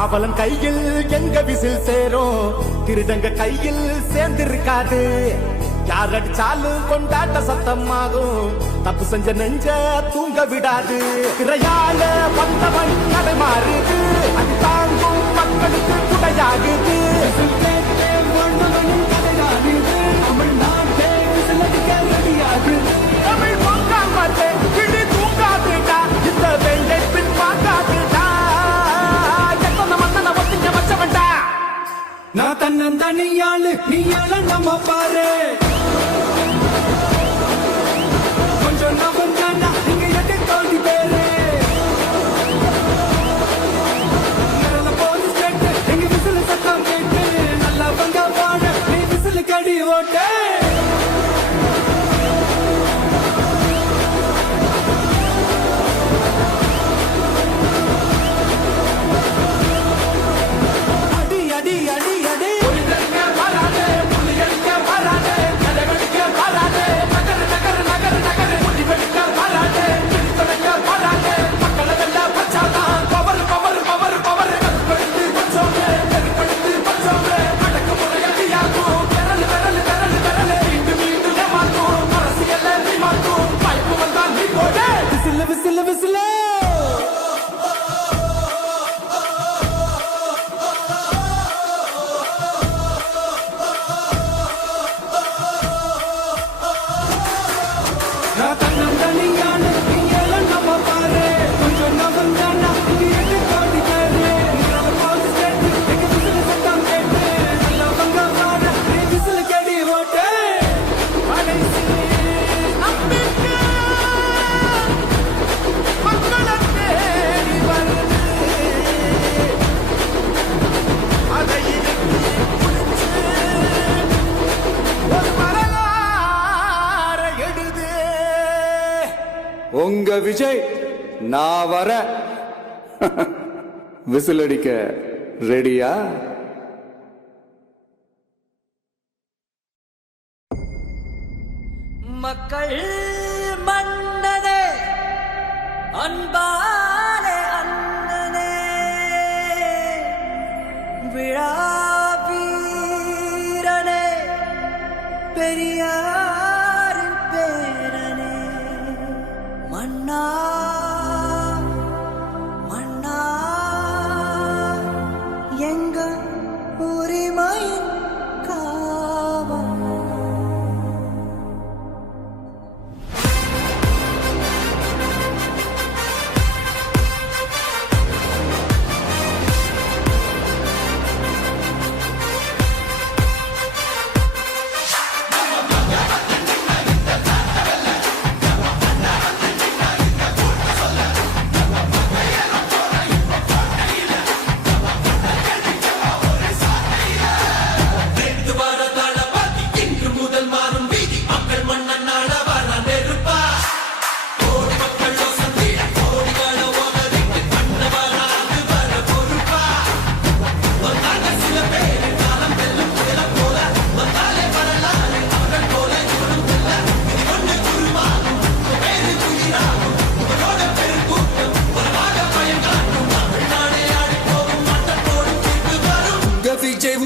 காவலன் கையில் எங்க விசில் சேரும், திருடங்க கையில் சேர்ந்திருக்காது. யார் அடிச்சாலும் கொண்டாட்ட சத்தமாகும், தப்பு செஞ்ச நெஞ்ச தூங்க விடாது. திரையால வந்தவன் நடை மாறுது, அது தாங்கும் மக்களுக்கு குடையாகுது. தமிழ் பொங்காமட்டே கிளி தூங்காதுடா, இந்த வெள்ளை பின் பார்க்காதுடா. எத்தனை மன்னனை ஒத்திங்க வச்சவன்டா. நான் தன்னந்தனியாளு நீயாள நம்ம பாரு, கொஞ்சம் நவந்தானா நீங்க எட்டு தோண்டி பேரு. போலீஸ் கேட்டு எங்க விசில் சத்தம் கேட்டு, நல்லா பங்க வாழ நீ விசில் கடி ஓட்டு. உங்க விஜய் நான் வர விசில் அடிக்க ரெடியா? மக்கள் மன்னனே, அன்பாலே அண்ணனே, விழா வீரனே, பெரியாரின் பேரனே, மன்னா மன்னா எங்க உரிமையின் காவல்.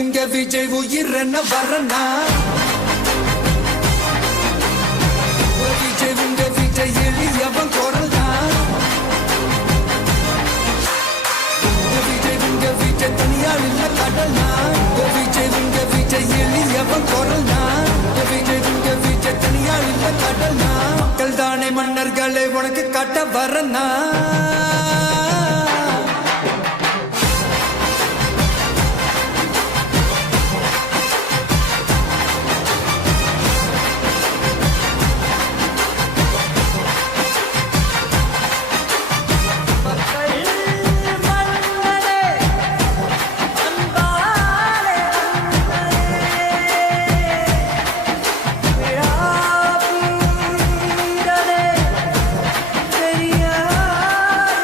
உங்க விஜய் உயிரன வரனா, விஜய் உங்க விஜய் எளியவன் குரல் தான். உங்க விஜய் தனியார் இல்ல கடனா, உங்க விஜய் எளியவன் குரல் தான். உங்க விஜய் தனியார் இல்ல கடனா, மக்கள் தானே மன்னர்களை உனக்கு காட்ட வரனா. பெரியார்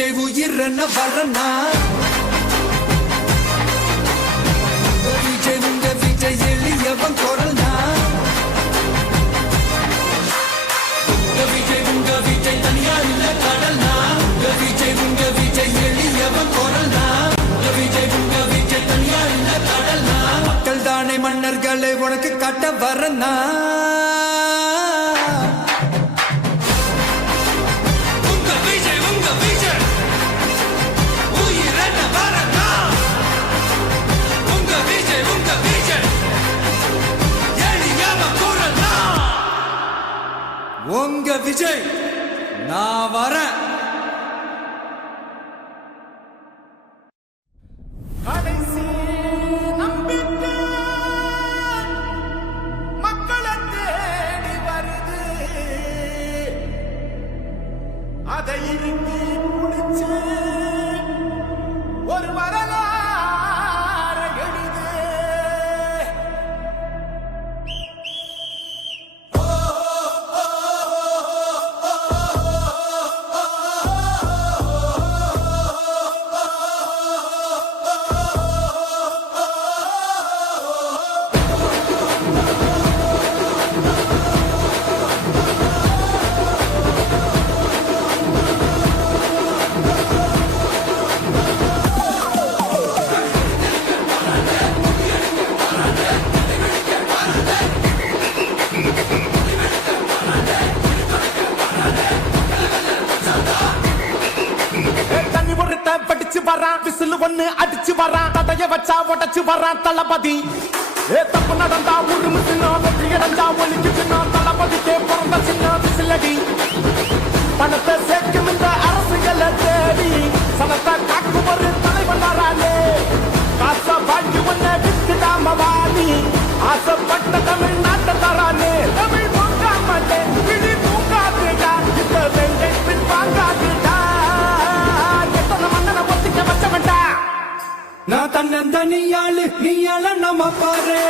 விஜய் உயிரன வரனா உங்க விஜய் எளியவன் குரல்னா உங்க விஜய் தனியா இல்ல கடல்னா உங்க விஜய் எளியவன் குரல்னா உங்க விஜய் தனியா இல்ல கடல்னா மக்கள் தானே மன்னர்களை உனக்கு காட்ட வரனா உங்க விஜய் நான் வரேன் கடைசி நம்பிக்கை மக்களை தேடி வருது அதை இறுக்கி முடிச்சு ஒரு வரலாறு எழுது தண்ணி ஒருத்த படிச்சு வரான் விசில் ஒண்ணு அடிச்சு வரான் தடைய வச்சா உடச்சு வரான் தளபதி தப்பு நடந்தா உருமு சின்ன வெற்றி அடைஞ்சா ஒலிக்கு சின்ன தளபதிக்கே பிறந்த சின்ன விசிலடி பணத்தை சேர்க்கும் இந்த அரசுகளை தேடி சனத்தை காக்கும் ஒரு தலைவன் வரானே காசை வாழ்க்கை ஒன்ன வித்துடாம வாணி ஆசைப்பட்ட தமிழ்நாட்டை தரானே தமிழ் மூங்காமட்டே விழி மூங்காதுடா இந்த வெங்கை பின் வாங்காதுடா எத்தனை மன்னனை ஒத்திக்க வச்சவன்டா நான் தன்னந்தனியாளு நீயால நம்ம பாரு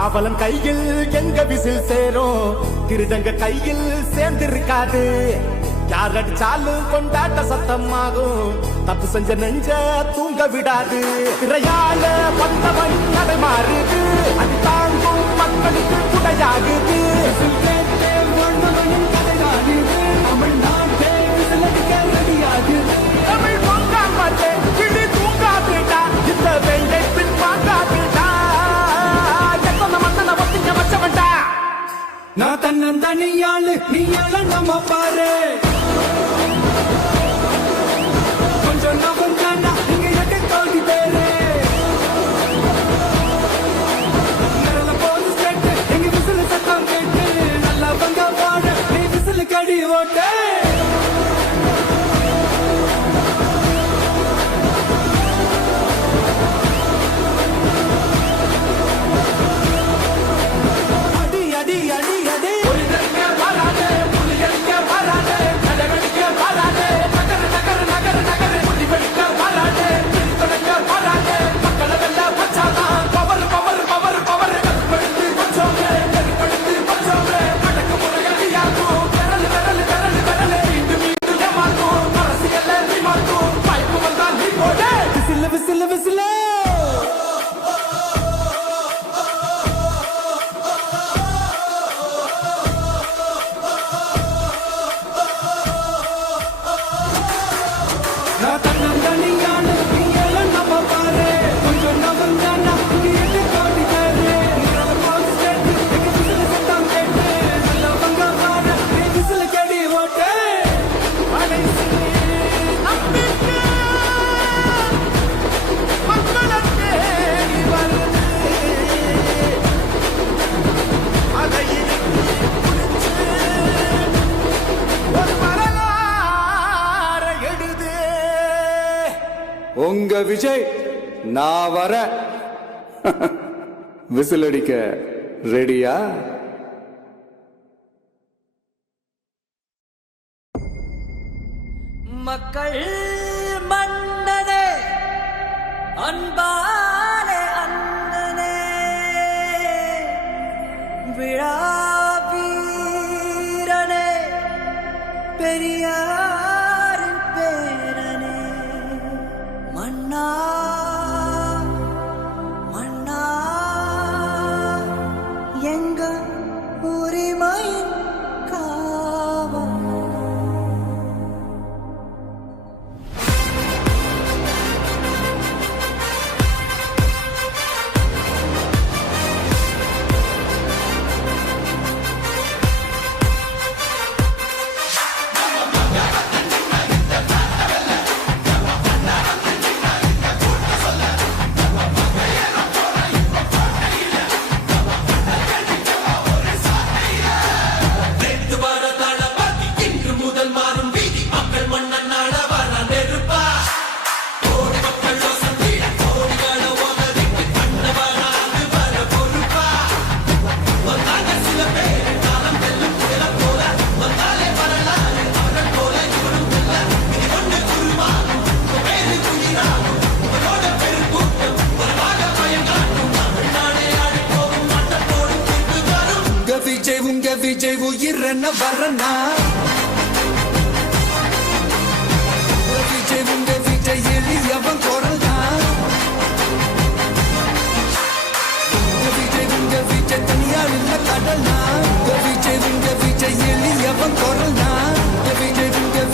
காவலன் கையில் எங்க விசில் சேரும், திருடங்க கையில் சேர்ந்திருக்காது. யார் அடிச்சாலும் கொண்டாட்ட சத்தமாகும், தப்பு செஞ்ச நெஞ்ச தூங்க விடாது. திரையால வந்தவன் நடை மாறுது, அது தாங்கும் மக்களுக்கு குடையாகுது. தமிழ் பொங்காமலே விழி தூங்காதுடா, இந்த வெயிலை பின் பார்க்காதுடா. எத்தனை மன்னனை ஒத்திங்க வச்சவன்டா. நான் தன்னந்தனியாளு நீயால நம்ம பாரு, கொஞ்சம் நவந்தாண்டா இங்க எட்டு கோடி பேரு. நிரல போது ஸ்டேட்டு எங்க விசில் சத்தம் கேட்டு, நல்லா பங்க பாட நீ விசில் கடி ஓட்டு. அடி அடி அடி அடி புலிகளுக்கு வராதே, புலிகளுக்கு வராதே, கடவுளுக்கு வராதே, நகர் நகர் நகர் நகர், புலிகளுக்கு வராதே, திருத்தொடங்க வராதே, மக்களை வெல்ல வச்சாதான் பவர் பவர் பவர் பவர். கற்படுத்து கொஞ்சோமே, கற்படுத்து கொஞ்சோமே, அடக்குமுறையாகும், விரல் விரல் விரல் விரல், மீண்டும் மீண்டும் ஏமாற்றும், அரசியல் மாற்றும், வாய்ப்பு வந்தால் நீ போடே. Whistle whistle whistle. நான் தன்னந்தனியாளு நீயால நம்ம பாரு, கொஞ்சம் நவந்தாண்டா இங்க எட்டு கோடி பேரு. நிரல போது ஸ்டேட்டு எங்க விசில் சத்தம் கேட்டு, நல்லா பங்க பாட நீ விசில் கடி ஓட்டு. கடைசி நம்பிக்கை மக்களைத் தேடி வருது, அதை இறுக்கி பிடிச்சு ஒரு வரலாறை எழுது. உங்க விஜய் நான் வர விசில் அடிக்க ரெடியா? மக்கள் மன்னனே, அன்பாலே அண்ணனே, விழா வீரனே, பெரியாரின் பேரனே, மன்னா மன்னா எங்க உரிமையின் காவல். உங்க விஜய் உயிர் என்ன வரனா? உங்க விஜய் எளியவன் குரல்னா? உங்க விஜய் தனியார் இல்ல கடல்னா? உங்க விஜய் எளியவன் குரல்னா? உங்க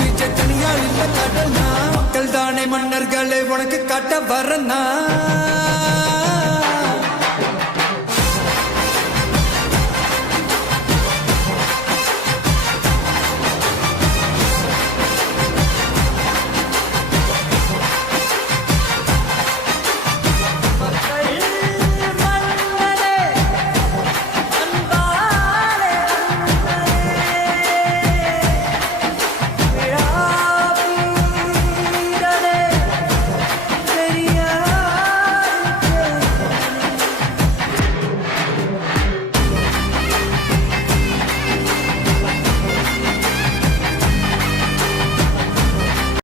விஜய் தனியார் இல்ல கடல்னா? மக்கள் தானே மன்னர்களே உனக்கு காட்ட வரனா?